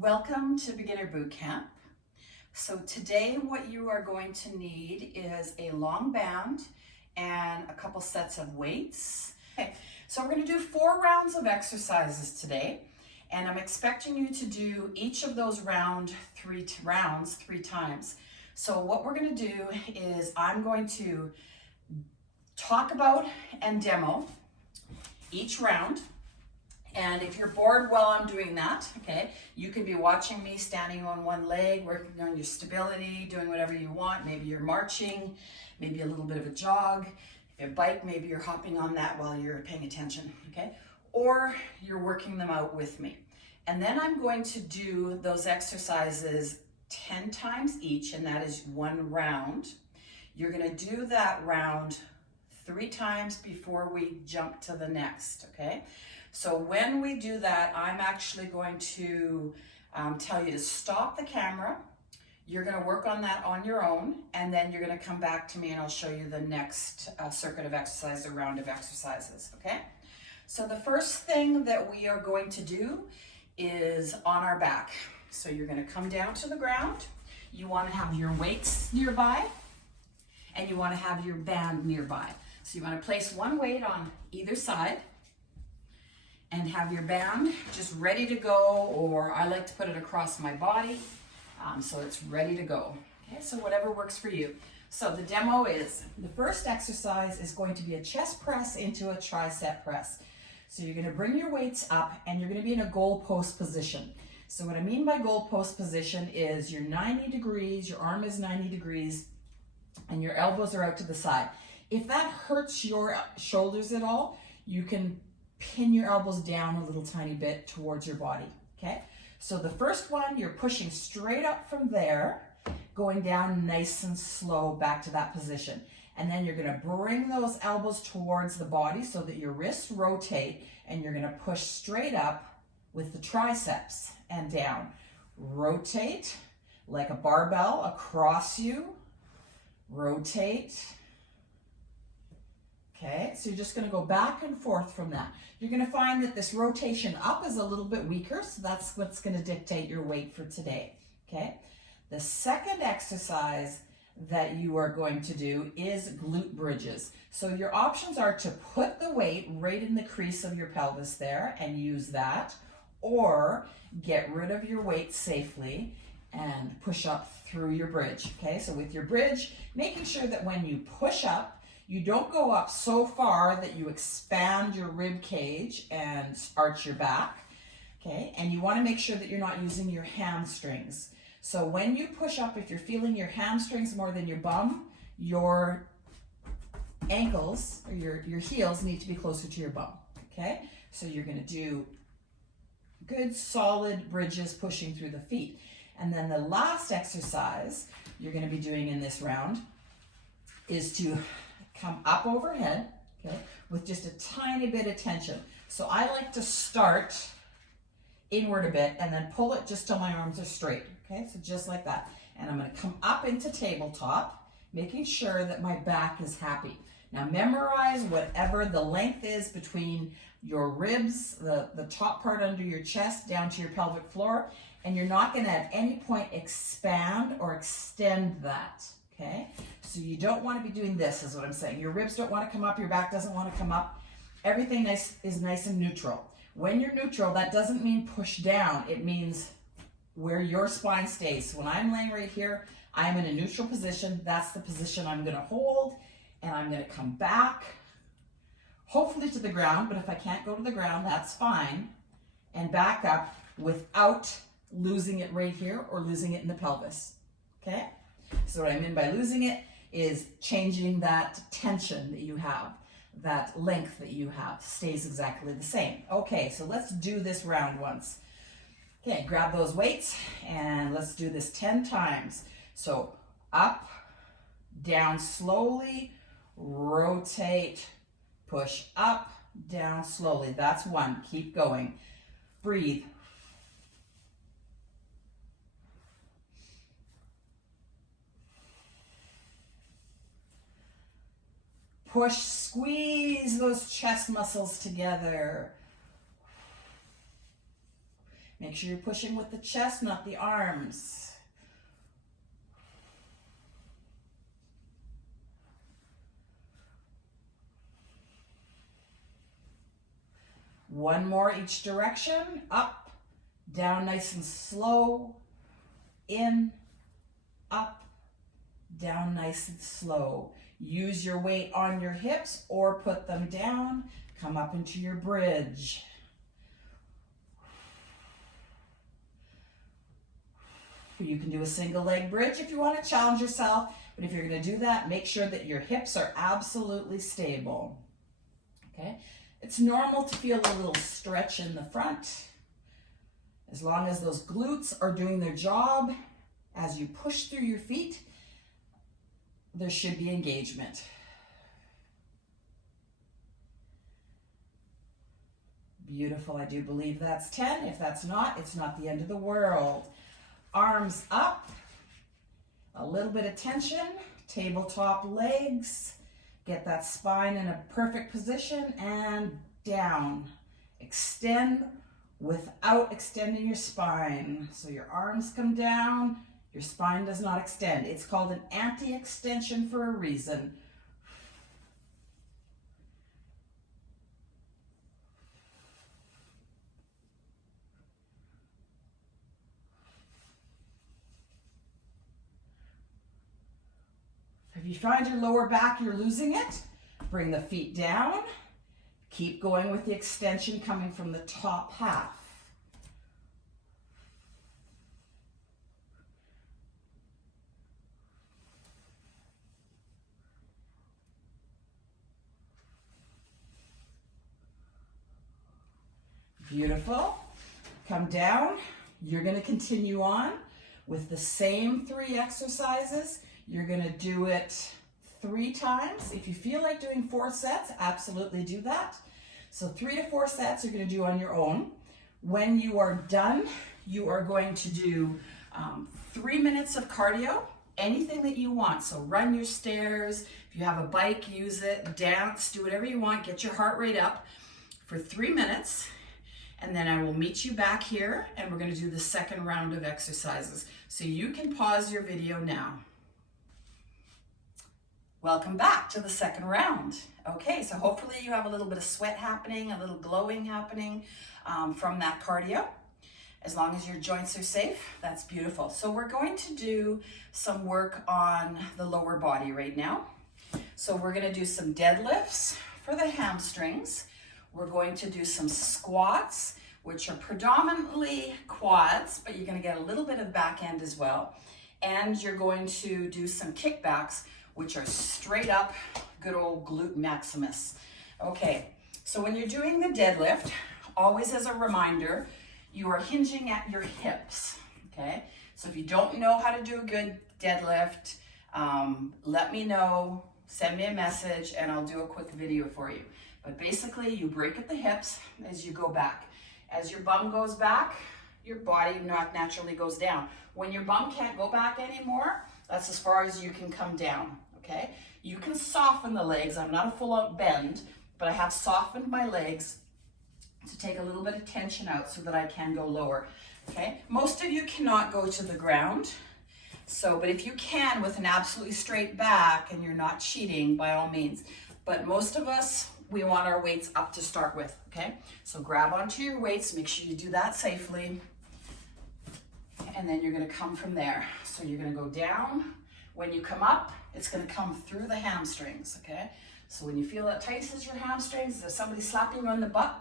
Welcome to Beginner Bootcamp. So today what you are going to need is a long band and a couple sets of weights. Okay, so we're going to do 4 rounds of exercises today, and I'm expecting you to do each of those rounds three times. So what we're going to do is I'm going to talk about and demo each round. And if you're bored while I'm doing that, okay, you can be watching me standing on one leg, working on your stability, doing whatever you want. Maybe you're marching, maybe a little bit of a jog. If you bike, maybe you're hopping on that while you're paying attention, okay? Or you're working them out with me. And then I'm going to do those exercises 10 times each, and that is 1 round. You're gonna do that round 3 times before we jump to the next, okay? So when we do that, I'm actually going to tell you to stop the camera. You're going to work on that on your own, and then you're going to come back to me and I'll show you the next circuit of exercise or round of exercises, okay? So the first thing that we are going to do is on our back. So you're going to come down to the ground. You want to have your weights nearby, and you want to have your band nearby. So you want to place one weight on either side, and have your band just ready to go, or I like to put it across my body, so it's ready to go. Okay, so whatever works for you. So the demo is, the first exercise is going to be a chest press into a tricep press. So you're gonna bring your weights up and you're gonna be in a goalpost position. So what I mean by goalpost position is you're 90 degrees, your arm is 90 degrees, and your elbows are out to the side. If that hurts your shoulders at all, you can pin your elbows down a little tiny bit towards your body, okay? So the first one, you're pushing straight up from there, going down nice and slow back to that position. And then you're gonna bring those elbows towards the body so that your wrists rotate, and you're gonna push straight up with the triceps and down. Rotate like a barbell across you, rotate. Okay, so you're just going to go back and forth from that. You're going to find that this rotation up is a little bit weaker, so that's what's going to dictate your weight for today. Okay, the second exercise that you are going to do is glute bridges. So your options are to put the weight right in the crease of your pelvis there and use that, or get rid of your weight safely and push up through your bridge. Okay, so with your bridge, making sure that when you push up, you don't go up so far that you expand your rib cage and arch your back, okay? And you want to make sure that you're not using your hamstrings. So when you push up, if you're feeling your hamstrings more than your bum, your ankles or your heels need to be closer to your bum, okay? So you're going to do good solid bridges pushing through the feet. And then the last exercise you're going to be doing in this round is to come up overhead, okay, with just a tiny bit of tension. So I like to start inward a bit and then pull it just till my arms are straight, okay, so just like that. And I'm going to come up into tabletop, making sure that my back is happy. Now memorize whatever the length is between your ribs, the top part under your chest down to your pelvic floor, and you're not going to at any point expand or extend that. Okay, so you don't want to be doing this, is what I'm saying. Your ribs don't want to come up, your back doesn't want to come up. Everything is nice and neutral. When you're neutral, that doesn't mean push down. It means where your spine stays. So when I'm laying right here, I'm in a neutral position. That's the position I'm going to hold, and I'm going to come back, hopefully to the ground, but if I can't go to the ground, that's fine, and back up without losing it right here or losing it in the pelvis, okay? So what I mean by losing it is changing that tension that you have, that length that you have stays exactly the same. Okay, so let's do this round once. Okay, grab those weights and let's do this 10 times. So up, down slowly, rotate, push up, down slowly. That's 1. Keep going. Breathe. Push, squeeze those chest muscles together. Make sure you're pushing with the chest, not the arms. One more each direction. Up, down nice and slow. In, up, down nice and slow. Use your weight on your hips or put them down. Come up into your bridge. You can do a single leg bridge if you want to challenge yourself, but if you're going to do that, make sure that your hips are absolutely stable. Okay? It's normal to feel a little stretch in the front. As long as those glutes are doing their job, as you push through your feet, there should be engagement. Beautiful. I do believe that's 10. If that's not, it's not the end of the world. Arms up, a little bit of tension, tabletop legs. Get that spine in a perfect position and down. Extend without extending your spine. So your arms come down, your spine does not extend. It's called an anti-extension for a reason. If you find your lower back, you're losing it, bring the feet down. Keep going with the extension coming from the top half. Beautiful. Come down. You're going to continue on with the same 3 exercises. You're going to do it 3 times. If you feel like doing 4 sets, absolutely do that. So 3 to 4 sets you're going to do on your own. When you are done, you are going to do 3 minutes of cardio, anything that you want. So run your stairs. If you have a bike, use it. Dance, do whatever you want. Get your heart rate up for 3 minutes. And then I will meet you back here and we're going to do the second round of exercises. So you can pause your video now. Welcome back to the second round. Okay, so hopefully you have a little bit of sweat happening, a little glowing happening from that cardio. As long as your joints are safe, that's beautiful. So we're going to do some work on the lower body right now. So we're going to do some deadlifts for the hamstrings. We're going to do some squats, which are predominantly quads, but you're going to get a little bit of back end as well. And you're going to do some kickbacks, which are straight up good old glute maximus. Okay, so when you're doing the deadlift, always as a reminder, you are hinging at your hips, okay? So if you don't know how to do a good deadlift, let me know, send me a message, and I'll do a quick video for you. But basically, you break at the hips as you go back. As your bum goes back, your body not naturally goes down. When your bum can't go back anymore, that's as far as you can come down, okay? You can soften the legs. I'm not a full-out bend, but I have softened my legs to take a little bit of tension out so that I can go lower, okay? Most of you cannot go to the ground, but if you can with an absolutely straight back and you're not cheating, by all means. But most of us, we want our weights up to start with, okay? So grab onto your weights, make sure you do that safely. And then you're gonna come from there. So you're gonna go down. When you come up, it's gonna come through the hamstrings, okay? So when you feel that tightens your hamstrings, there's somebody slapping you on the butt,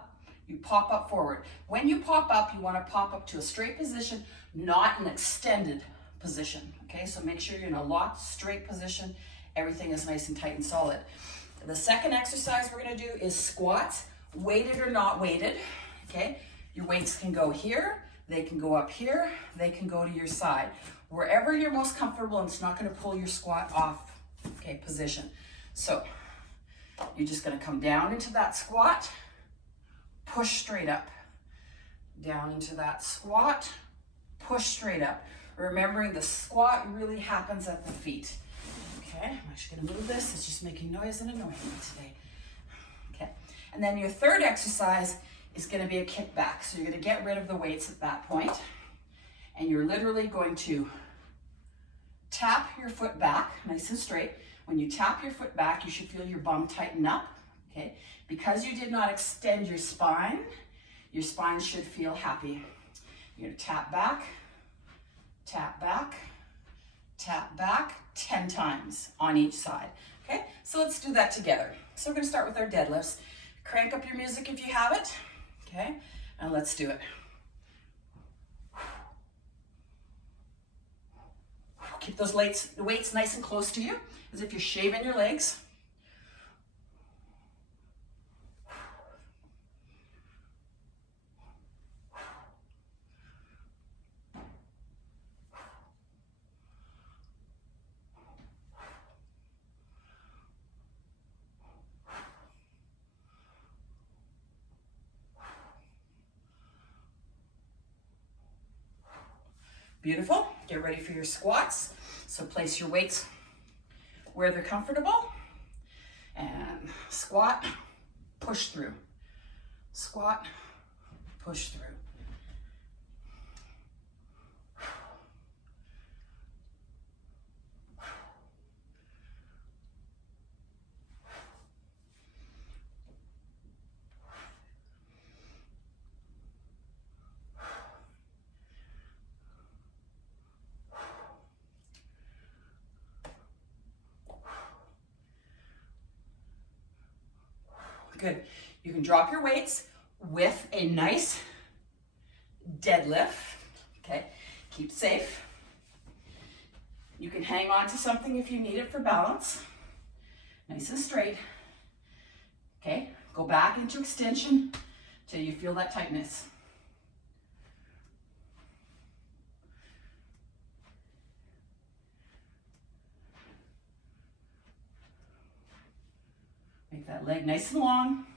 you pop up forward. When you pop up, you wanna pop up to a straight position, not an extended position, okay? So make sure you're in a locked, straight position. Everything is nice and tight and solid. The second exercise we're gonna do is squats, weighted or not weighted, okay? Your weights can go here, they can go up here, they can go to your side. Wherever you're most comfortable and it's not gonna pull your squat off, okay, position. So you're just gonna come down into that squat, push straight up. Down into that squat, push straight up. Remembering the squat really happens at the feet. Okay, I'm actually gonna move this. It's just making noise and annoying me today. Okay, and then your third exercise is going to be a kickback. So you're going to get rid of the weights at that point, and you're literally going to tap your foot back nice and straight. When you tap your foot back, you should feel your bum tighten up, okay? Because you did not extend your spine should feel happy. You're going to tap back, tap back, tap back 10 times on each side, okay? So let's do that together. So we're going to start with our deadlifts. Crank up your music if you have it, okay? And let's do it. Keep those weights nice and close to you, as if you're shaving your legs. Beautiful. Get ready for your squats. So place your weights where they're comfortable and squat, push through. Squat, push through. Good. You can drop your weights with a nice deadlift, okay? Keep safe. You can hang on to something if you need it for balance. Nice and straight, okay? Go back into extension till you feel that tightness. Make that leg nice and long.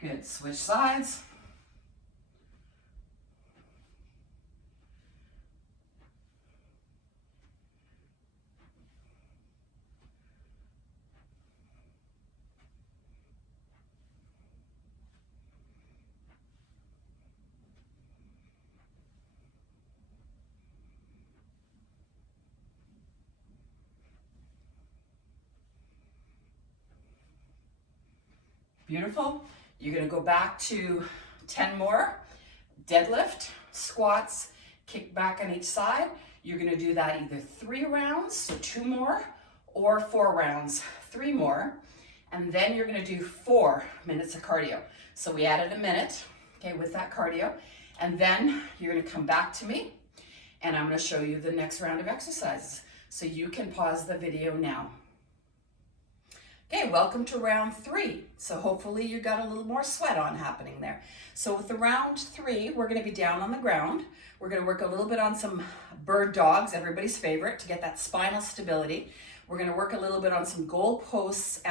Good, switch sides. Beautiful. You're going to go back to 10 more. Deadlift, squats, kick back on each side. You're going to do that either 3 rounds, so 2 more, or 4 rounds, 3 more. And then you're going to do 4 minutes of cardio. So we added a minute, okay, with that cardio. And then you're going to come back to me, and I'm going to show you the next round of exercises. So you can pause the video now. Okay, welcome to round 3. So hopefully you got a little more sweat on happening there. So with the round 3, we're going to be down on the ground. We're going to work a little bit on some bird dogs, everybody's favorite, to get that spinal stability. We're going to work a little bit on some goal posts,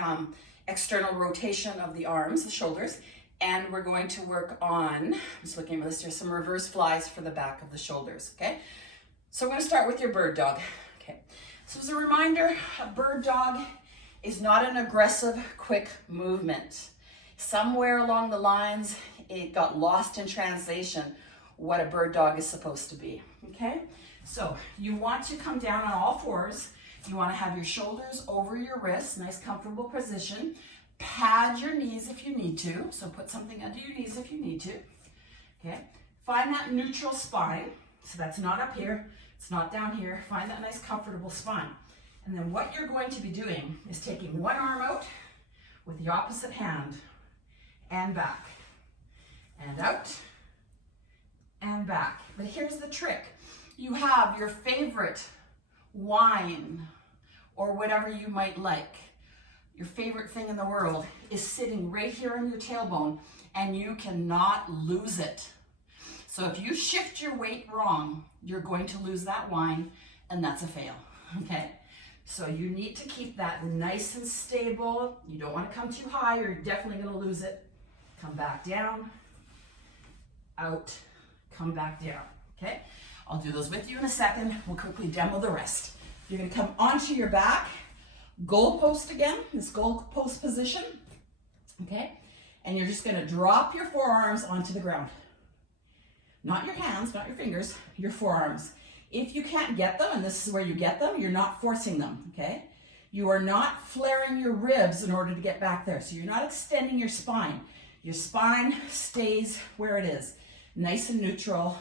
external rotation of the arms, the shoulders, and we're going to work on, I'm just looking at this here, some reverse flies for the back of the shoulders, okay? So we're going to start with your bird dog, okay? So as a reminder, a bird dog is not an aggressive, quick movement. Somewhere along the lines, it got lost in translation what a bird dog is supposed to be, okay? So you want to come down on all fours. You want to have your shoulders over your wrists, nice comfortable position. Pad your knees if you need to, so put something under your knees if you need to, okay? Find that neutral spine, so that's not up here, it's not down here. Find that nice comfortable spine. And then what you're going to be doing is taking one arm out with the opposite hand and back and out and back. But here's the trick. You have your favorite wine or whatever you might like. Your favorite thing in the world is sitting right here on your tailbone, and you cannot lose it. So if you shift your weight wrong, you're going to lose that wine, and that's a fail, okay? So you need to keep that nice and stable. You don't want to come too high, or you're definitely going to lose it. Come back down, out, come back down, okay? I'll do those with you in a second. We'll quickly demo the rest. You're gonna come onto your back, goal post again, this goal post position, okay? And you're just gonna drop your forearms onto the ground. Not your hands, not your fingers, your forearms. If you can't get them, and this is where you get them, you're not forcing them, okay? You are not flaring your ribs in order to get back there. So you're not extending your spine. Your spine stays where it is, nice and neutral.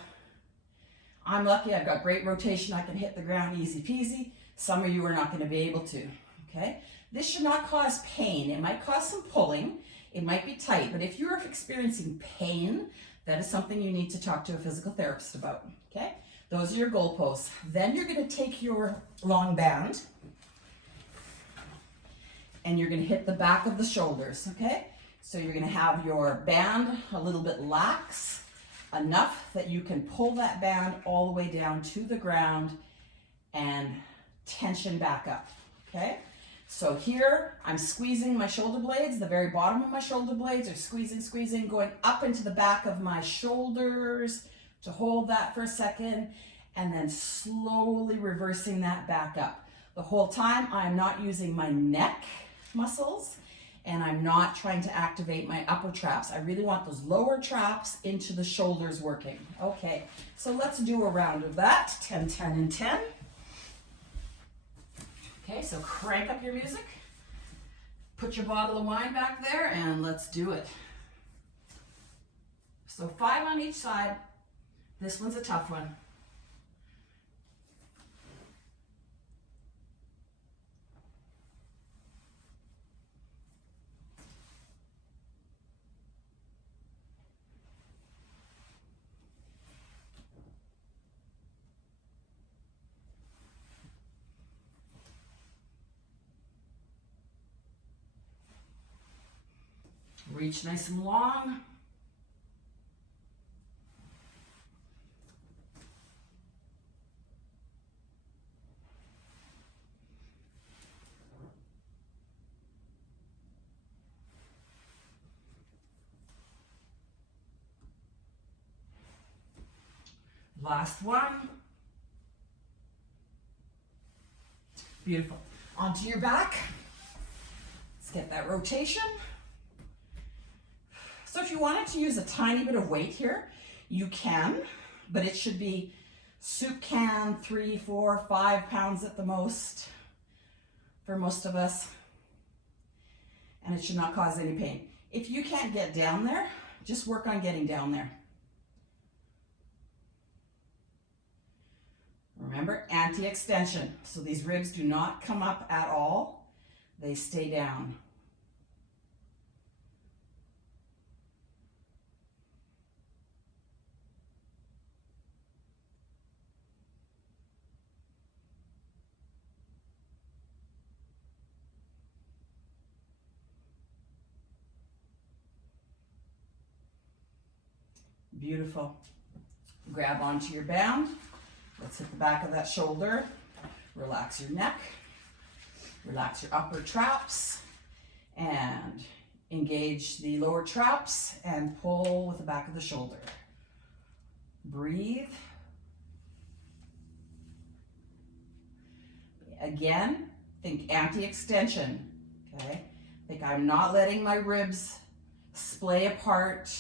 I'm lucky, I've got great rotation. I can hit the ground easy peasy. Some of you are not gonna be able to, okay? This should not cause pain. It might cause some pulling. It might be tight, but if you're experiencing pain, that is something you need to talk to a physical therapist about, okay? Those are your goalposts. Then you're gonna take your long band and you're gonna hit the back of the shoulders, okay? So you're gonna have your band a little bit lax, enough that you can pull that band all the way down to the ground and tension back up, okay? So here, I'm squeezing my shoulder blades. The very bottom of my shoulder blades are squeezing, going up into the back of my shoulders to hold that for a second, and then slowly reversing that back up. The whole time, I'm not using my neck muscles, and I'm not trying to activate my upper traps. I really want those lower traps into the shoulders working. Okay, so let's do a round of that. 10, 10, and 10. Okay, so crank up your music. Put your bottle of wine back there and let's do it. So 5 on each side. This one's a tough one. Reach nice and long. Last one. Beautiful. Onto your back. Let's get that rotation. So if you wanted to use a tiny bit of weight here, you can, but it should be soup can, 3, 4, 5 pounds at the most for most of us. And it should not cause any pain. If you can't get down there, just work on getting down there. Remember, anti-extension. So these ribs do not come up at all. They stay down. Beautiful. Grab onto your band. Let's hit the back of that shoulder. Relax your neck. Relax your upper traps. And engage the lower traps and pull with the back of the shoulder. Breathe. Again, think anti-extension. Okay? Think I'm not letting my ribs splay apart.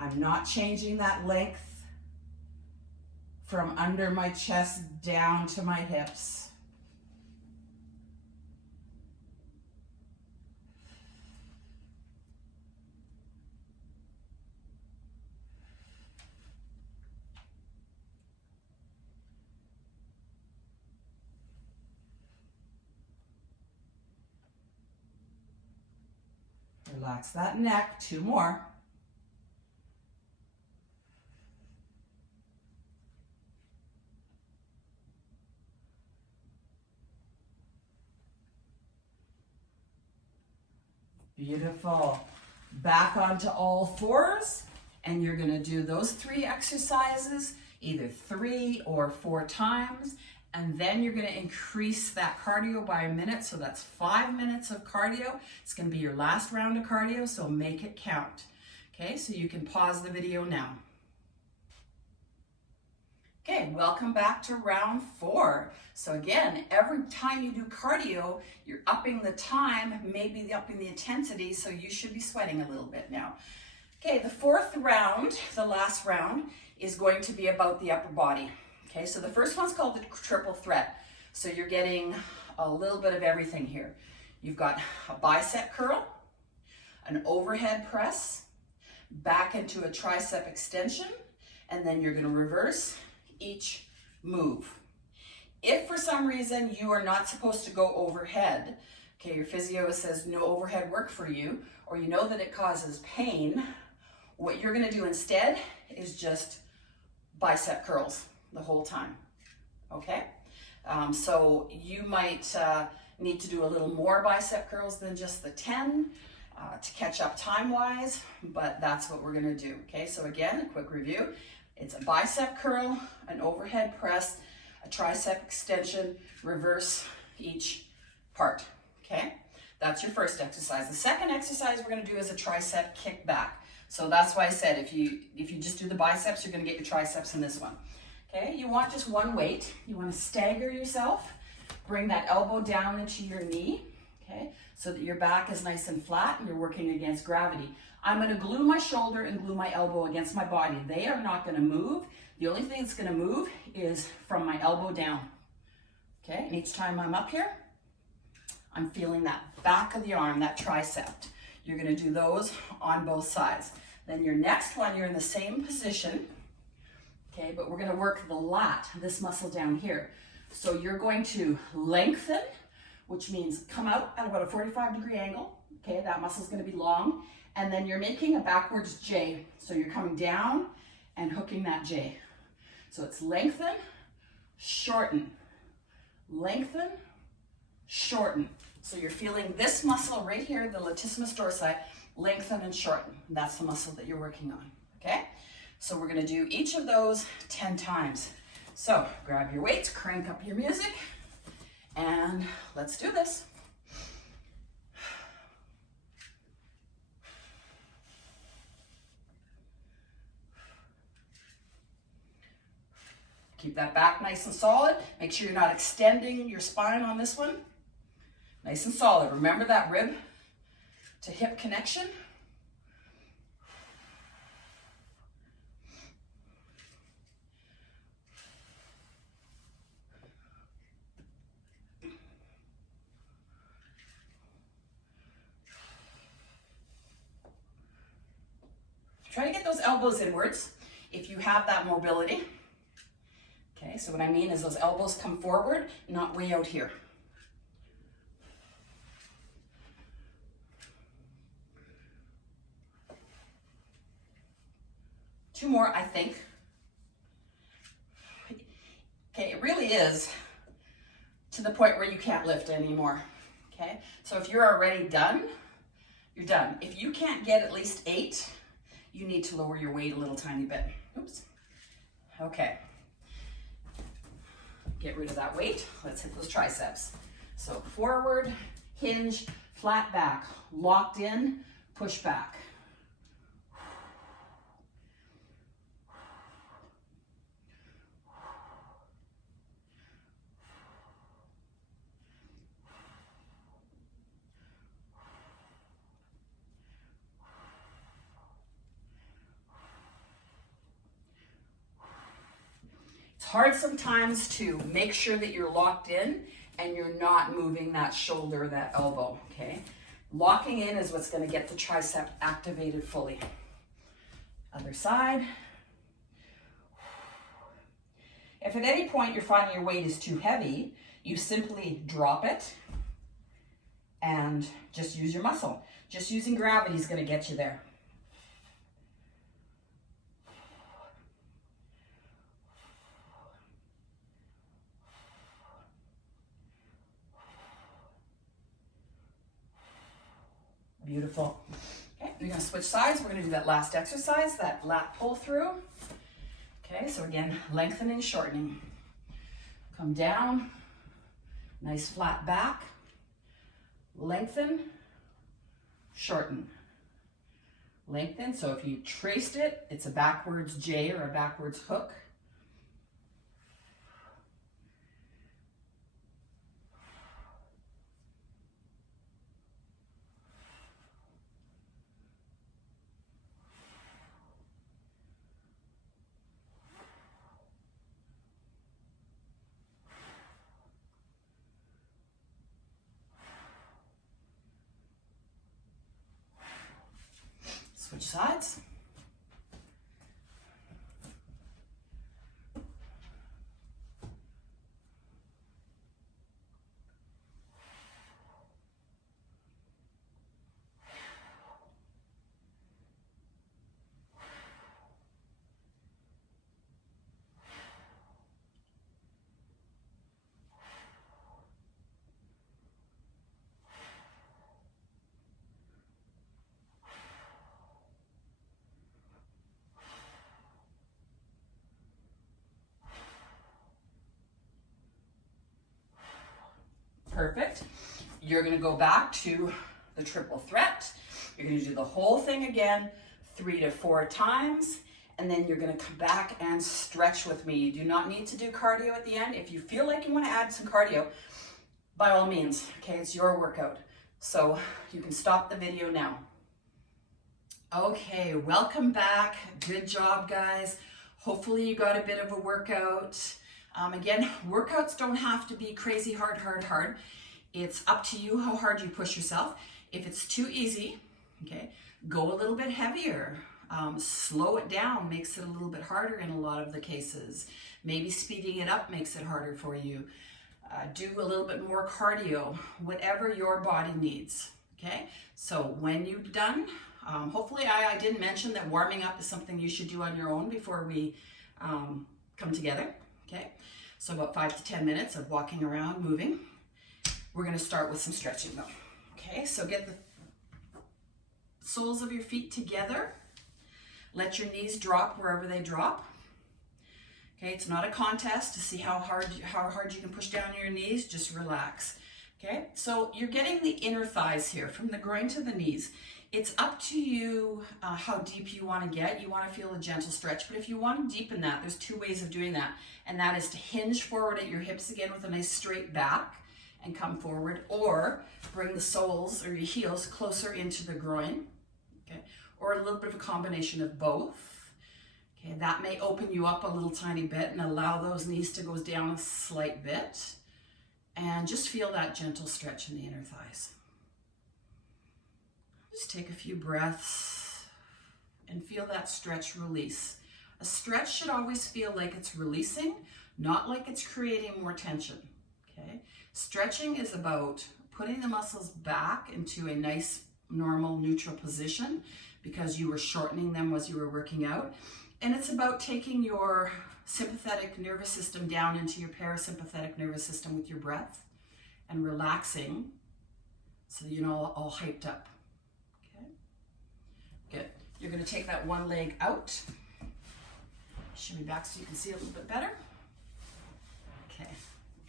I'm not changing that length from under my chest down to my hips. Relax that neck. 2 more. Beautiful. Back onto all fours, and you're going to do those 3 exercises either 3 or 4 times, and then you're going to increase that cardio by a minute. So that's 5 minutes of cardio. It's going to be your last round of cardio, so make it count. Okay, so you can pause the video now. Okay, welcome back to round 4. So again, every time you do cardio, you're upping the time, maybe upping the intensity, so you should be sweating a little bit now. Okay, the 4th round, the last round, is going to be about the upper body. Okay, so the first one's called the triple threat. So you're getting a little bit of everything here. You've got a bicep curl, an overhead press, back into a tricep extension, and then you're going to reverse each move. If for some reason you are not supposed to go overhead, okay, your physio says no overhead work for you, or you know that it causes pain, what you're going to do instead is just bicep curls the whole time. Okay, so you might need to do a little more bicep curls than just the 10 to catch up time-wise, but that's what we're going to do. Okay, so again, a quick review. It's a bicep curl, an overhead press, a tricep extension, reverse each part. Okay, that's your first exercise. The second exercise we're going to do is a tricep kickback. So that's why I said if you just do the biceps, you're going to get your triceps in this one. Okay, you want just one weight. You want to stagger yourself. Bring that elbow down into your knee. Okay, so that your back is nice and flat and you're working against gravity. I'm going to glue my shoulder and glue my elbow against my body. They are not going to move. The only thing that's going to move is from my elbow down. Okay, and each time I'm up here, I'm feeling that back of the arm, that tricep. You're going to do those on both sides. Then your next one, you're in the same position. Okay, but we're going to work the lat, this muscle down here. So you're going to lengthen, which means come out at about a 45-degree angle. Okay, that muscle's going to be long. And then you're making a backwards J. So you're coming down and hooking that J. So it's lengthen, shorten, lengthen, shorten. So you're feeling this muscle right here, the latissimus dorsi, lengthen and shorten. That's the muscle that you're working on. Okay, so we're going to do each of those 10 times. So grab your weights, crank up your music, and let's do this. Keep that back nice and solid. Make sure you're not extending your spine on this one. Nice and solid. Remember that rib to hip connection. Try to get those elbows inwards if you have that mobility. Okay, so what I mean is those elbows come forward, not way out here. Two more, I think. Okay, it really is to the point where you can't lift anymore. Okay, so if you're already done, you're done. If you can't get at least 8, you need to lower your weight a little tiny bit. Oops. Okay. Get rid of that weight. Let's hit those triceps. So forward, hinge, flat back, locked in, push back. Hard sometimes to make sure that you're locked in and you're not moving that shoulder, that elbow, okay? Locking in is what's going to get the tricep activated fully. Other side. If at any point you're finding your weight is too heavy, you simply drop it and just use your muscle. Just using gravity is going to get you there. Beautiful. Okay, we're going to switch sides. We're going to do that last exercise, that lat pull through. Okay, so again, lengthening, shortening. Come down, nice flat back. Lengthen, shorten. Lengthen, so if you traced it, it's a backwards J or a backwards hook. sides. Perfect. You're going to go back to the triple threat. You're going to do the whole thing again 3 to 4 times, and then you're going to come back and stretch with me. You do not need to do cardio at the end. If you feel like you want to add some cardio, by all means, okay, it's your workout. So you can stop the video now. Okay, welcome back. Good job, guys. Hopefully you got a bit of a workout. Again, workouts don't have to be crazy hard. It's up to you how hard you push yourself. If it's too easy, okay, go a little bit heavier. Slow it down makes it a little bit harder in a lot of the cases. Maybe speeding it up makes it harder for you. Do a little bit more cardio, whatever your body needs, okay? So when you're done, hopefully I didn't mention that warming up is something you should do on your own before we come together, okay? So about 5 to 10 minutes of walking around, moving. We're gonna start with some stretching though, okay? So get the soles of your feet together. Let your knees drop wherever they drop. Okay, it's not a contest to see how hard you can push down your knees. Just relax. Okay, so you're getting the inner thighs here, from the groin to the knees. It's up to you how deep you want to get. You want to feel a gentle stretch, but if you want to deepen that, there's 2 ways of doing that, and that is to hinge forward at your hips again with a nice straight back and come forward, or bring the soles or your heels closer into the groin, okay, or a little bit of a combination of both. Okay, that may open you up a little tiny bit and allow those knees to go down a slight bit, and just feel that gentle stretch in the inner thighs. Just take a few breaths and feel that stretch release. A stretch should always feel like it's releasing, not like it's creating more tension, okay? Stretching is about putting the muscles back into a nice, normal, neutral position because you were shortening them as you were working out. And it's about taking your sympathetic nervous system down into your parasympathetic nervous system with your breath and relaxing so that you're not all hyped up. Okay, good. You're going to take that one leg out. Shimmy back so you can see a little bit better. Okay,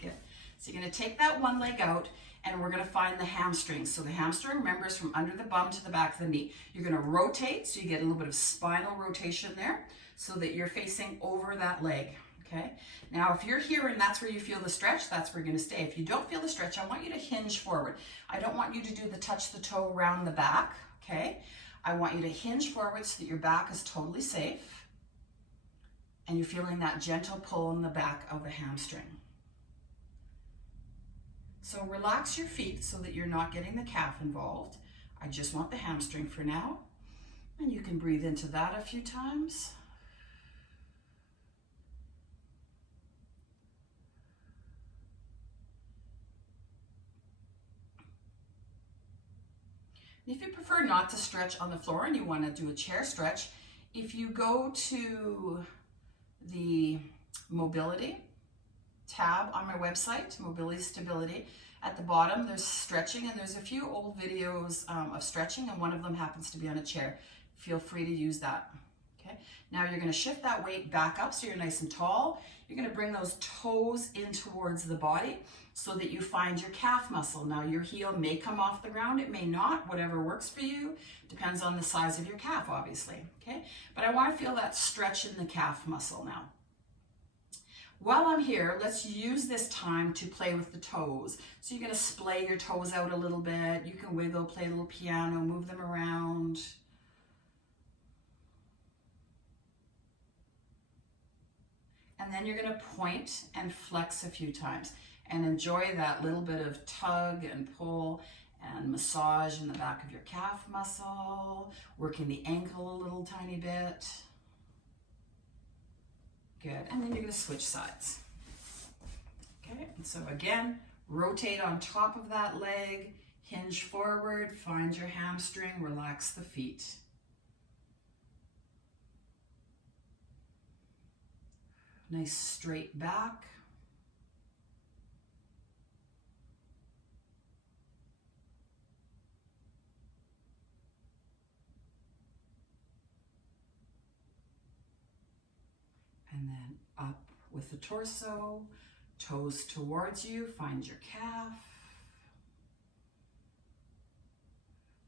good. So you're going to take that one leg out, and we're going to find the hamstring. So the hamstring, remember, is from under the bum to the back of the knee. You're going to rotate, so you get a little bit of spinal rotation there, so that you're facing over that leg, okay? Now, if you're here and that's where you feel the stretch, that's where you're gonna stay. If you don't feel the stretch, I want you to hinge forward. I don't want you to do the touch the toe around the back, okay? I want you to hinge forward so that your back is totally safe, and you're feeling that gentle pull in the back of the hamstring. So relax your feet so that you're not getting the calf involved. I just want the hamstring for now, and you can breathe into that a few times. If you prefer not to stretch on the floor and you want to do a chair stretch, if you go to the mobility tab on my website, Mobility Stability, at the bottom there's stretching, and there's a few old videos of stretching, and one of them happens to be on a chair. Feel free to use that. Okay. Now you're going to shift that weight back up so you're nice and tall. You're going to bring those toes in towards the body so that you find your calf muscle. Now your heel may come off the ground, it may not, whatever works for you. Depends on the size of your calf, obviously, okay? But I want to feel that stretch in the calf muscle now. While I'm here, let's use this time to play with the toes. So you're going to splay your toes out a little bit. You can wiggle, play a little piano, move them around. And then you're going to point and flex a few times and enjoy that little bit of tug and pull and massage in the back of your calf muscle, working the ankle a little tiny bit. Good, and then you're gonna switch sides. Okay, and so again, rotate on top of that leg, hinge forward, find your hamstring, relax the feet. Nice straight back. And then up with the torso, toes towards you, find your calf.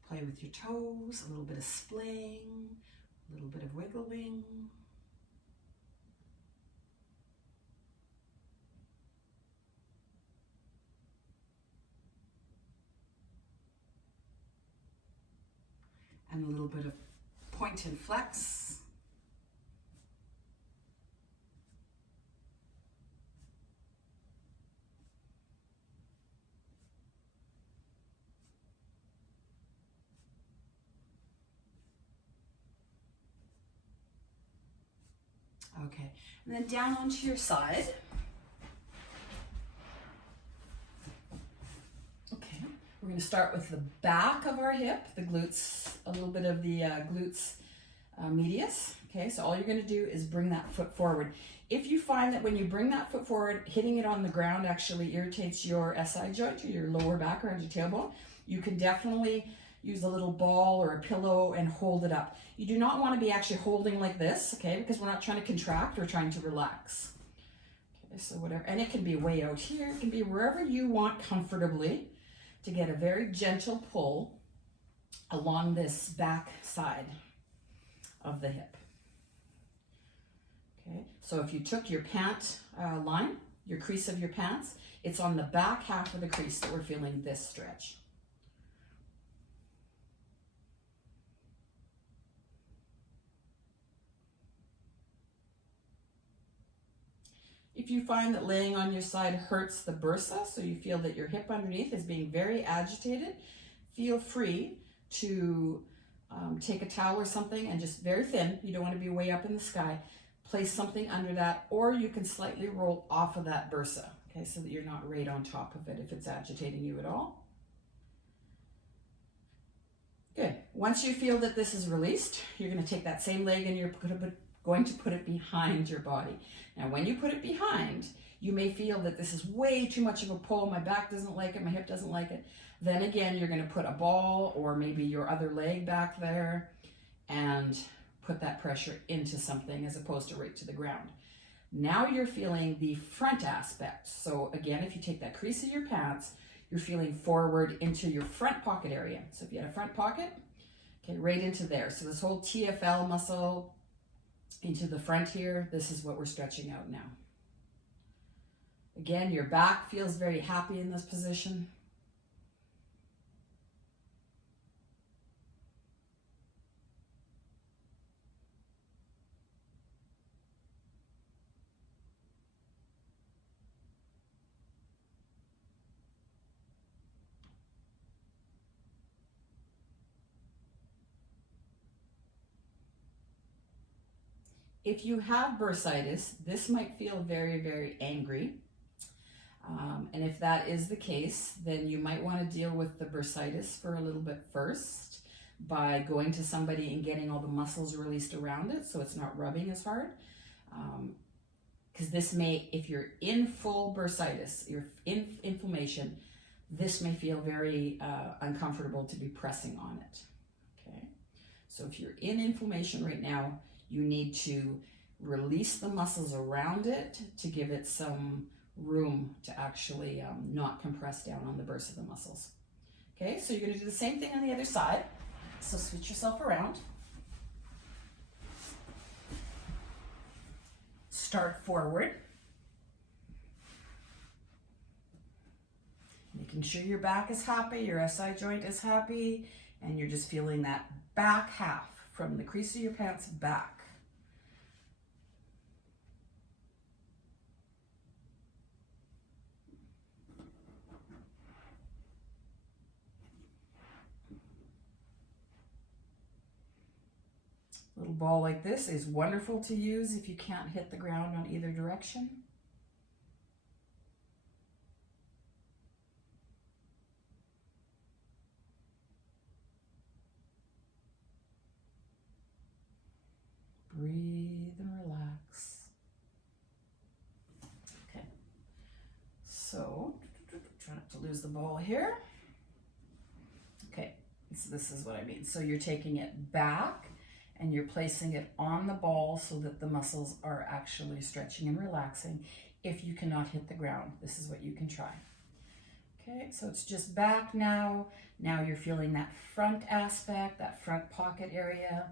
Play with your toes, a little bit of splaying, a little bit of wiggling. And a little bit of point and flex. Okay, and then down onto your side. Okay, we're going to start with the back of our hip, the glutes, a little bit of the glutes medius. Okay, so all you're going to do is bring that foot forward. If you find that when you bring that foot forward, hitting it on the ground actually irritates your SI joint or your lower back around your tailbone, you can definitely use a little ball or a pillow and hold it up. You do not want to be actually holding like this, okay, because we're not trying to contract, we're trying to relax. Okay, so whatever, and it can be way out here, it can be wherever you want comfortably to get a very gentle pull along this back side of the hip. Okay, so if you took your pant line, your crease of your pants, it's on the back half of the crease that we're feeling this stretch. If you find that laying on your side hurts the bursa, so you feel that your hip underneath is being very agitated, feel free to take a towel or something and just very thin, you don't want to be way up in the sky, place something under that, or you can slightly roll off of that bursa, okay, so that you're not right on top of it if it's agitating you at all. Good. Once you feel that this is released, you're going to take that same leg and you're going to put it behind your body. Now, when you put it behind, you may feel that this is way too much of a pull. My back doesn't like it. My hip doesn't like it. Then again, you're going to put a ball or maybe your other leg back there and put that pressure into something as opposed to right to the ground. Now you're feeling the front aspect. So again, if you take that crease of your pants, you're feeling forward into your front pocket area. So if you had a front pocket, okay, right into there. So this whole TFL muscle into the front here, this is what we're stretching out now. Again, your back feels very happy in this position. If you have bursitis, this might feel very, very angry. And if that is the case, then you might want to deal with the bursitis for a little bit first by going to somebody and getting all the muscles released around it so it's not rubbing as hard. Because this may, if you're in full bursitis, you're in inflammation, this may feel very uncomfortable to be pressing on it. Okay, so if you're in inflammation right now, you need to release the muscles around it to give it some room to actually not compress down on the bursa of the muscles. Okay, so you're going to do the same thing on the other side. So switch yourself around. Start forward. Making sure your back is happy, your SI joint is happy, and you're just feeling that back half from the crease of your pants back. A little ball like this is wonderful to use if you can't hit the ground on either direction. Breathe and relax. Okay, so try not to lose the ball here. Okay, so this is what I mean. So you're taking it back and you're placing it on the ball so that the muscles are actually stretching and relaxing. If you cannot hit the ground, this is what you can try. Okay, so it's just back now. Now you're feeling that front aspect, that front pocket area.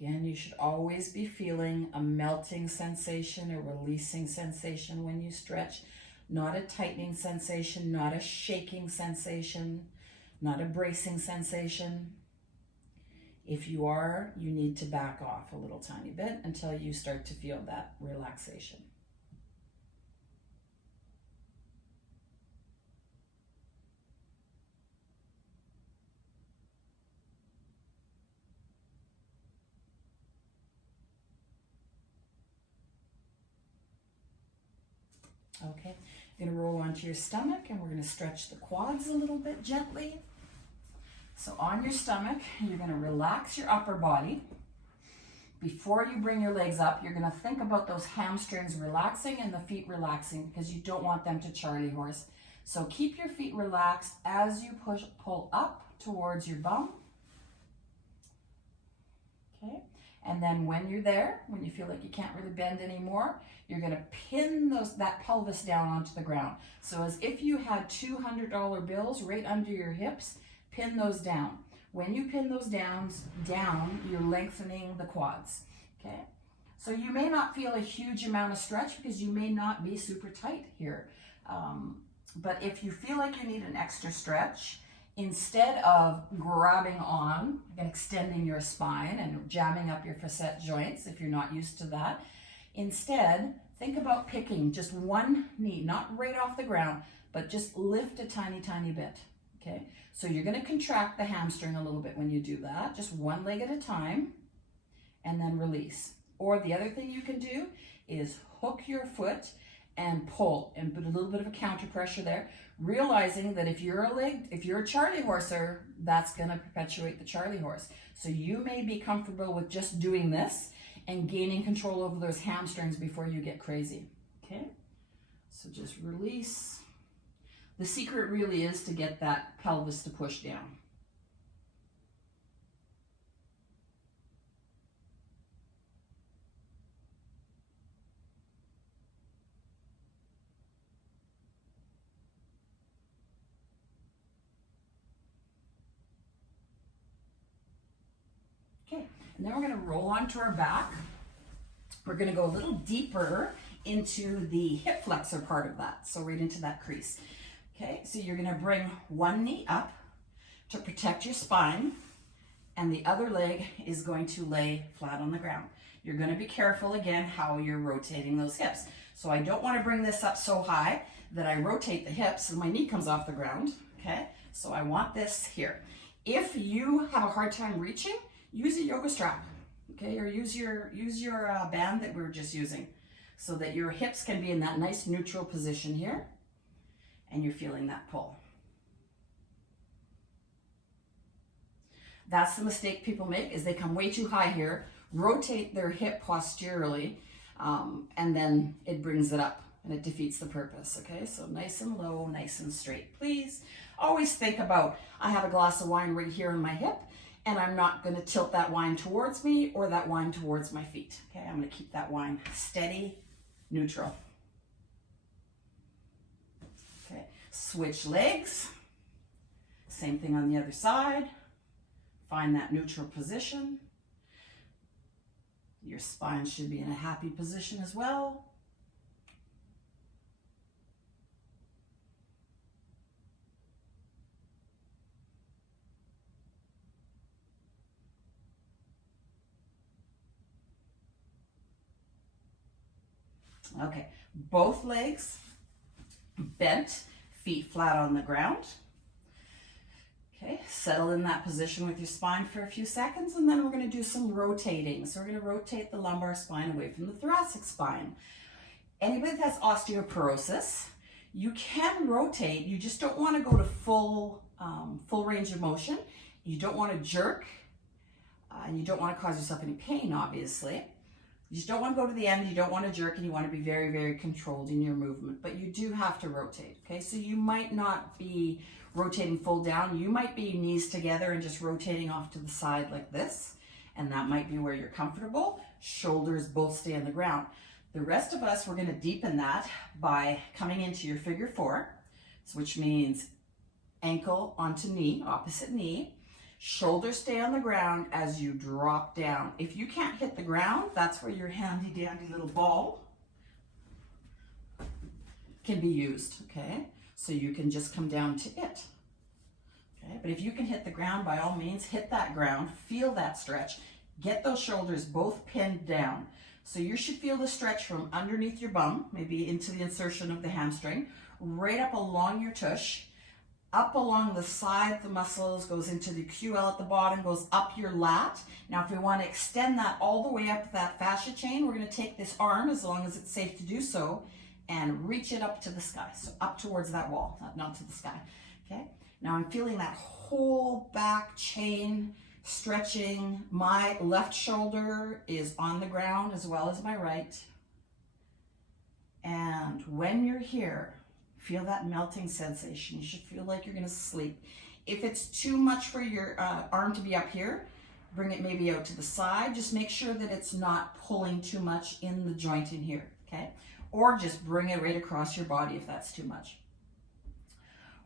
Again, you should always be feeling a melting sensation, a releasing sensation when you stretch, not a tightening sensation, not a shaking sensation, not a bracing sensation. If you are, you need to back off a little tiny bit until you start to feel that relaxation. Okay, you're going to roll onto your stomach and we're going to stretch the quads a little bit gently. So on your stomach, you're going to relax your upper body. Before you bring your legs up, you're going to think about those hamstrings relaxing and the feet relaxing because you don't want them to Charlie horse. So keep your feet relaxed as you pull up towards your bum. Okay. And then when you're there, when you feel like you can't really bend anymore, you're going to pin that pelvis down onto the ground. So as if you had $200 bills right under your hips, pin those down. When you pin those down, you're lengthening the quads. Okay. So you may not feel a huge amount of stretch because you may not be super tight here. But if you feel like you need an extra stretch, instead of grabbing on and extending your spine and jamming up your facet joints, if you're not used to that, instead, think about picking just one knee, not right off the ground, but just lift a tiny, tiny bit, okay? So you're gonna contract the hamstring a little bit when you do that, just one leg at a time, and then release. Or the other thing you can do is hook your foot and pull and put a little bit of a counter pressure there, realizing that if you're a Charlie horser, that's going to perpetuate the Charlie horse. So you may be comfortable with just doing this and gaining control over those hamstrings before you get crazy. Okay, so just release. The secret really is to get that pelvis to push down. Okay, and then we're going to roll onto our back. We're going to go a little deeper into the hip flexor part of that, so right into that crease. Okay, so you're going to bring one knee up to protect your spine, and the other leg is going to lay flat on the ground. You're going to be careful again how you're rotating those hips. So I don't want to bring this up so high that I rotate the hips and my knee comes off the ground. Okay, so I want this here. If you have a hard time reaching, use a yoga strap, okay, or use your band that we were just using, so that your hips can be in that nice neutral position here, and you're feeling that pull. That's the mistake people make, is they come way too high here, rotate their hip posturally, and then it brings it up and it defeats the purpose. Okay, so nice and low, nice and straight. Please always think about, I have a glass of wine right here in my hip, and I'm not going to tilt that wine towards me or that wine towards my feet. Okay, I'm going to keep that wine steady, neutral. Okay, switch legs. Same thing on the other side. Find that neutral position. Your spine should be in a happy position as well. Okay, both legs bent, feet flat on the ground. Okay, settle in that position with your spine for a few seconds, and then we're going to do some rotating. So we're going to rotate the lumbar spine away from the thoracic spine. Anybody that has osteoporosis, you can rotate. You just don't want to go to full range of motion. You don't want to jerk, and you don't want to cause yourself any pain, obviously. You just don't want to go to the end. You don't want to jerk, and you want to be very, very controlled in your movement. But you do have to rotate, okay? So you might not be rotating full down. You might be knees together and just rotating off to the side like this, and that might be where you're comfortable. Shoulders both stay on the ground. The rest of us, we're going to deepen that by coming into your figure four, which means ankle onto knee, opposite knee. Shoulders stay on the ground as you drop down. If you can't hit the ground, that's where your handy dandy little ball can be used, okay? So you can just come down to it, okay? But if you can hit the ground, by all means, hit that ground, feel that stretch, get those shoulders both pinned down. So you should feel the stretch from underneath your bum, maybe into the insertion of the hamstring, right up along your tush, up along the side, the muscles, goes into the QL at the bottom, goes up your lat. Now, if we want to extend that all the way up that fascia chain, we're going to take this arm, as long as it's safe to do so, and reach it up to the sky. So up towards that wall, not to the sky, okay? Now I'm feeling that whole back chain stretching. My left shoulder is on the ground as well as my right. And when you're here, feel that melting sensation. You should feel like you're gonna sleep. If it's too much for your arm to be up here, bring it maybe out to the side. Just make sure that it's not pulling too much in the joint in here, okay? Or just bring it right across your body if that's too much.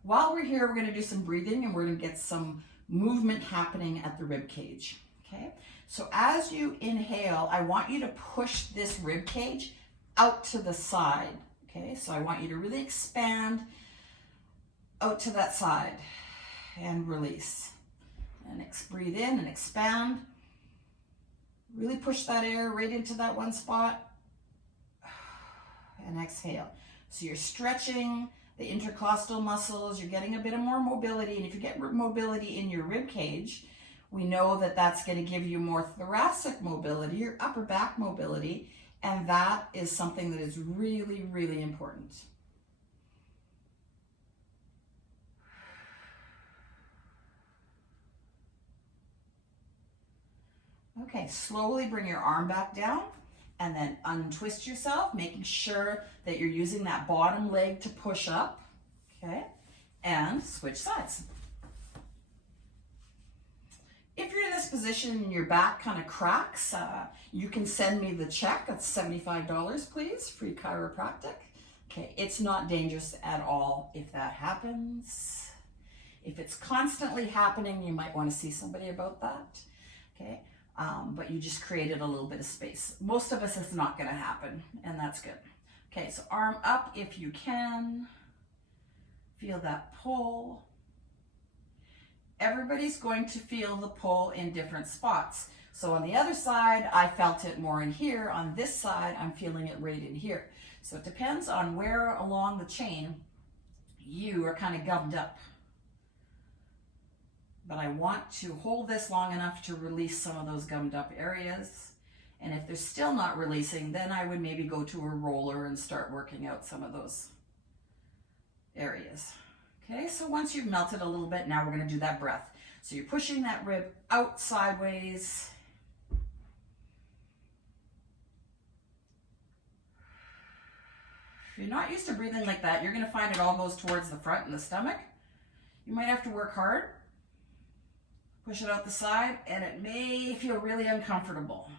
While we're here, we're gonna do some breathing, and we're gonna get some movement happening at the rib cage, okay? So as you inhale, I want you to push this rib cage out to the side. Okay, so I want you to really expand out to that side and release. And breathe in and expand. Really push that air right into that one spot. And exhale. So you're stretching the intercostal muscles. You're getting a bit of more mobility. And if you get mobility in your rib cage, we know that that's going to give you more thoracic mobility, your upper back mobility. And that is something that is really, really important. Okay, slowly bring your arm back down and then untwist yourself, making sure that you're using that bottom leg to push up, okay? And switch sides. If you're in this position and your back kind of cracks, you can send me the check. That's $75, please, free chiropractic. Okay, it's not dangerous at all if that happens. If it's constantly happening, you might want to see somebody about that, okay? But you just created a little bit of space. Most of us, it's not going to happen, and that's good. Okay, so arm up if you can. Feel that pull. Everybody's going to feel the pull in different spots. So on the other side, I felt it more in here. On this side, I'm feeling it right in here. So it depends on where along the chain you are kind of gummed up. But I want to hold this long enough to release some of those gummed up areas. And if they're still not releasing, then I would maybe go to a roller and start working out some of those areas. Okay, so once you've melted a little bit, now we're going to do that breath. So you're pushing that rib out sideways. If you're not used to breathing like that, you're going to find it all goes towards the front and the stomach. You might have to work hard. Push it out the side, and it may feel really uncomfortable.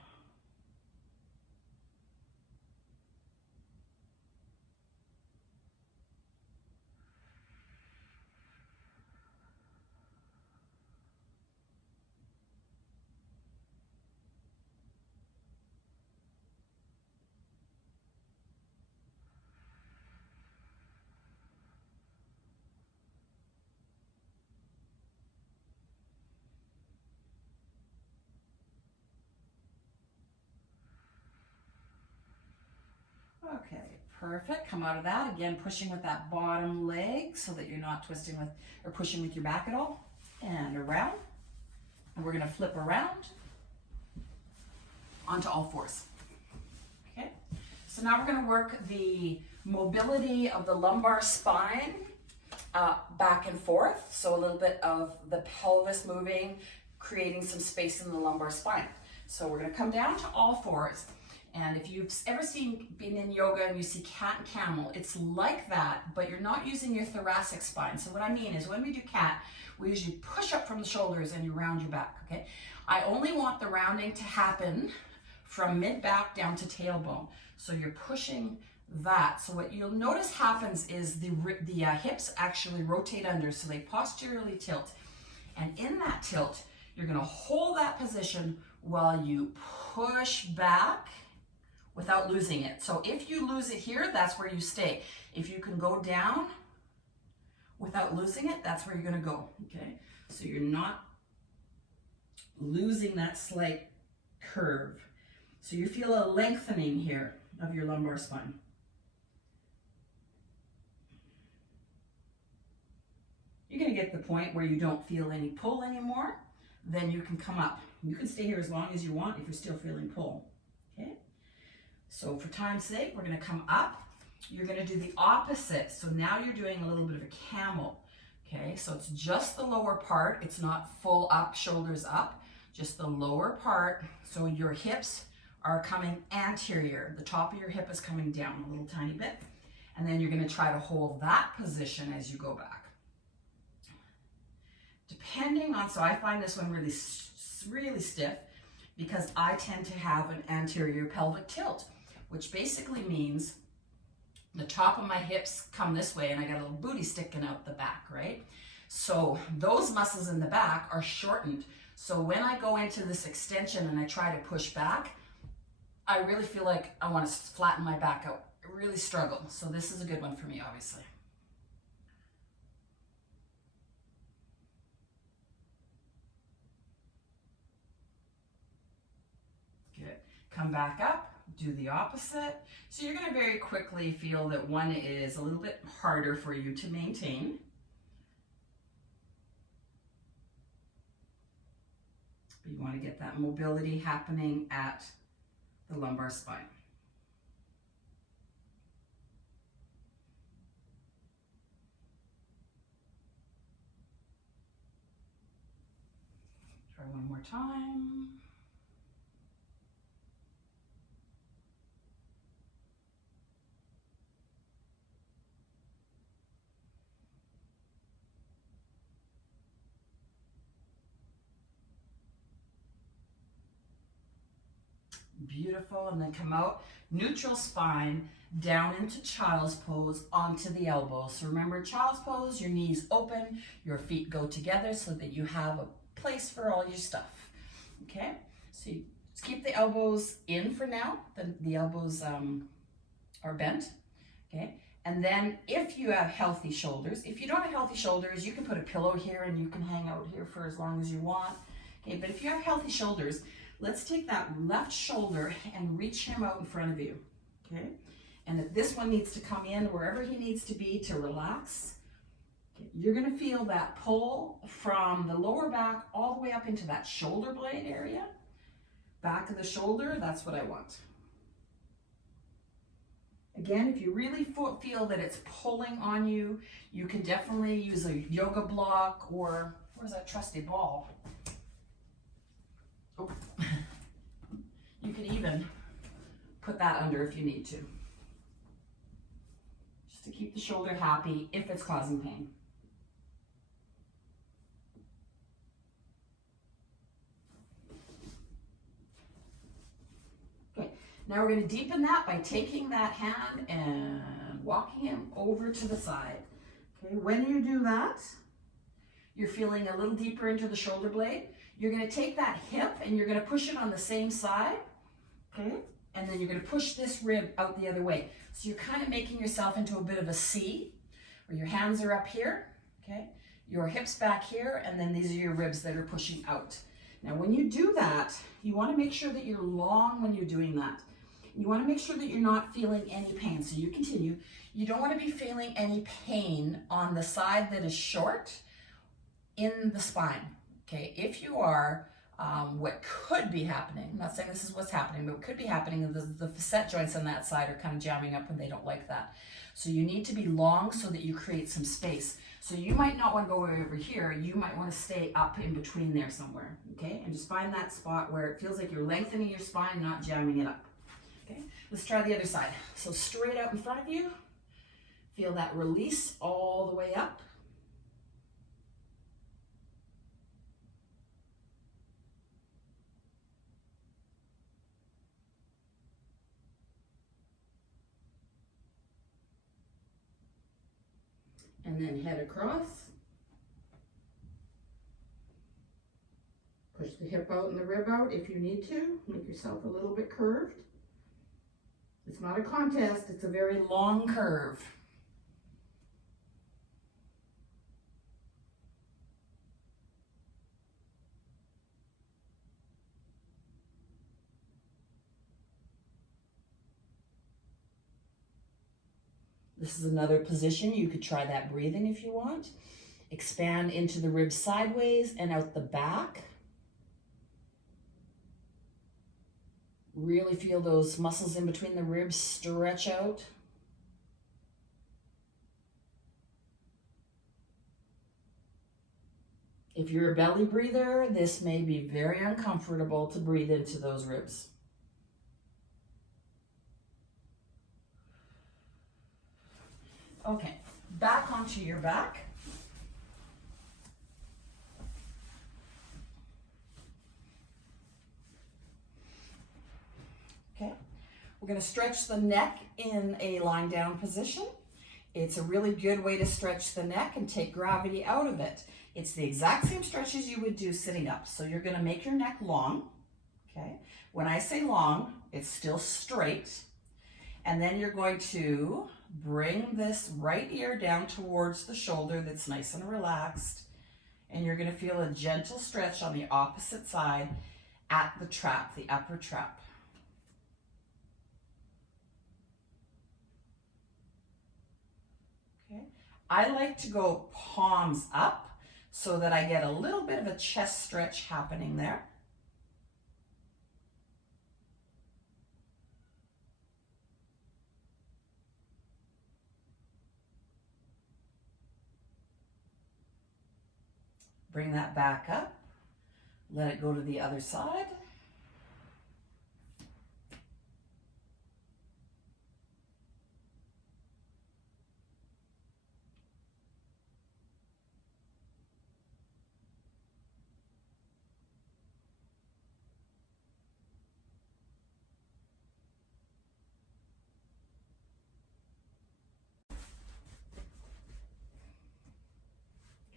Okay, perfect. Come out of that. Again, pushing with that bottom leg so that you're not twisting with or pushing with your back at all. And around. And we're going to flip around onto all fours. Okay, so now we're going to work the mobility of the lumbar spine back and forth. So a little bit of the pelvis moving, creating some space in the lumbar spine. So we're going to come down to all fours. And if you've ever been in yoga and you see cat and camel, it's like that, but you're not using your thoracic spine. So what I mean is when we do cat, we usually push up from the shoulders and you round your back, okay? I only want the rounding to happen from mid-back down to tailbone. So you're pushing that. So what you'll notice happens is the hips actually rotate under, so they posturally tilt. And in that tilt, you're gonna hold that position while you push back without losing it. So if you lose it here, that's where you stay. If you can go down without losing it, that's where you're gonna go, okay? So you're not losing that slight curve. So you feel a lengthening here of your lumbar spine. You're gonna get to the point where you don't feel any pull anymore, then you can come up. You can stay here as long as you want if you're still feeling pull, okay? So for time's sake, we're gonna come up. You're gonna do the opposite. So now you're doing a little bit of a camel, okay? So it's just the lower part. It's not full up, shoulders up, just the lower part. So your hips are coming anterior. The top of your hip is coming down a little tiny bit. And then you're gonna try to hold that position as you go back. Depending on, so I find this one really stiff because I tend to have an anterior pelvic tilt, which basically means the top of my hips come this way and I got a little booty sticking out the back, right? So those muscles in the back are shortened. So when I go into this extension and I try to push back, I really feel like I want to flatten my back out. I really struggle. So this is a good one for me, obviously. Good. Come back up, do the opposite. So you're going to very quickly feel that one is a little bit harder for you to maintain. But you want to get that mobility happening at the lumbar spine. Try one more time. Beautiful, and then come out, neutral spine, down into child's pose, onto the elbows. So remember, child's pose, your knees open, your feet go together so that you have a place for all your stuff, okay? So you just keep the elbows in for now. The elbows are bent, okay? And then if you have healthy shoulders, if you don't have healthy shoulders, you can put a pillow here and you can hang out here for as long as you want, okay? But if you have healthy shoulders, let's take that left shoulder and reach him out in front of you, okay? And if this one needs to come in wherever he needs to be to relax, okay, you're gonna feel that pull from the lower back all the way up into that shoulder blade area. Back of the shoulder, that's what I want. Again, if you really feel that it's pulling on you, you can definitely use a yoga block or, where's that trusty ball? Oh. You could even put that under if you need to. Just to keep the shoulder happy if it's causing pain. Okay, now we're going to deepen that by taking that hand and walking him over to the side. Okay, when you do that, you're feeling a little deeper into the shoulder blade. You're going to take that hip and you're going to push it on the same side, okay? And then you're going to push this rib out the other way. So you're kind of making yourself into a bit of a C, where your hands are up here, okay? Your hips back here, and then these are your ribs that are pushing out. Now when you do that, you want to make sure that you're long when you're doing that. You want to make sure that you're not feeling any pain. So you continue. You don't want to be feeling any pain on the side that is short in the spine. Okay, if you are, what could be happening, I'm not saying this is what's happening, but what could be happening is the facet joints on that side are kind of jamming up and they don't like that. So you need to be long so that you create some space. So you might not want to go over here, you might want to stay up in between there somewhere, okay? And just find that spot where it feels like you're lengthening your spine, not jamming it up. Okay, let's try the other side. So straight out in front of you, feel that release all the way up. And then head across. Push the hip out and the rib out if you need to. Make yourself a little bit curved. It's not a contest, it's a very long curve. This is another position. You could try that breathing if you want. Expand into the ribs sideways and out the back. Really feel those muscles in between the ribs stretch out. If you're a belly breather, this may be very uncomfortable to breathe into those ribs. Okay, back onto your back. Okay, we're going to stretch the neck in a lying down position. It's a really good way to stretch the neck and take gravity out of it. It's the exact same stretch as you would do sitting up. So you're going to make your neck long. Okay, when I say long, it's still straight. And then you're going to bring this right ear down towards the shoulder that's nice and relaxed. And you're going to feel a gentle stretch on the opposite side at the trap, the upper trap. Okay. I like to go palms up so that I get a little bit of a chest stretch happening there. Bring that back up. Let it go to the other side.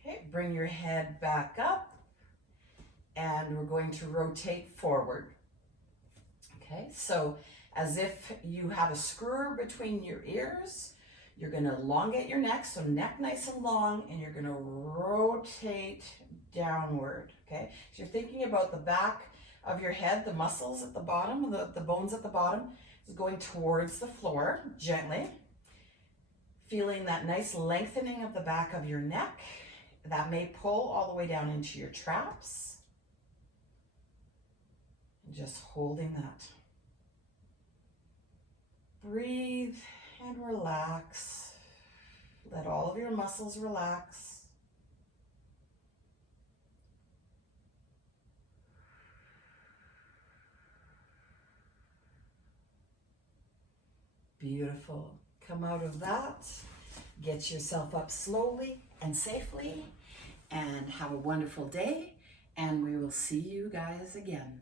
Okay, bring your head back up. And we're going to rotate forward. Okay, so as if you have a screw between your ears, you're going to elongate your neck, so neck nice and long, and you're going to rotate downward. Okay, so you're thinking about the back of your head, the muscles at the bottom, the bones at the bottom is going towards the floor gently. Feeling that nice lengthening of the back of your neck. That may pull all the way down into your traps. Just holding that. Breathe and relax. Let all of your muscles relax. Beautiful. Come out of that. Get yourself up slowly and safely and have a wonderful day. And we will see you guys again.